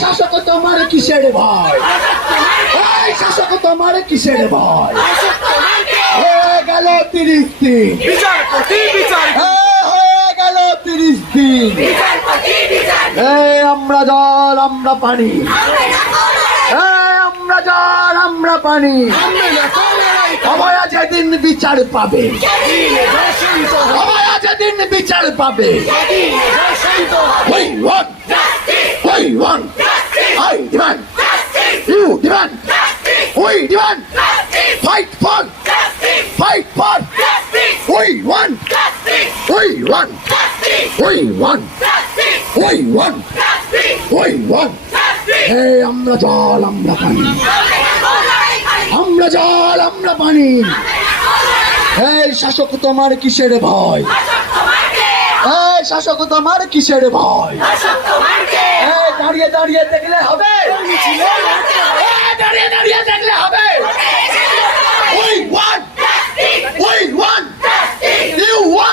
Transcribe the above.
শাসক তোমার কিসের ভয়? শাসক তোমার কিসের ভয়? হয়ে গেল 30 দিন, হয়ে গেল 30 দিন। আমরা জল আমরা পানি, আমরা জল আমরা পানি। অভয়া যেদিন বিচার পাবে, অভয়া যেদিন বিচার পাবে। We want, we want, I demand, you demand, we demand, fight for, fight for, we want, we want, we want, we want, we want. Hey, আমরা জল আমরা পানি, আমরা জল আমরা পানি। এই শাসক তোমার কিসের ভয়? এই শাসক তোমার কিসের ভয়? এই দাঁড়িয়ে দাঁড়িয়ে দেখলে হবে, দাঁড়িয়ে দাঁড়িয়ে দেখলে হবে।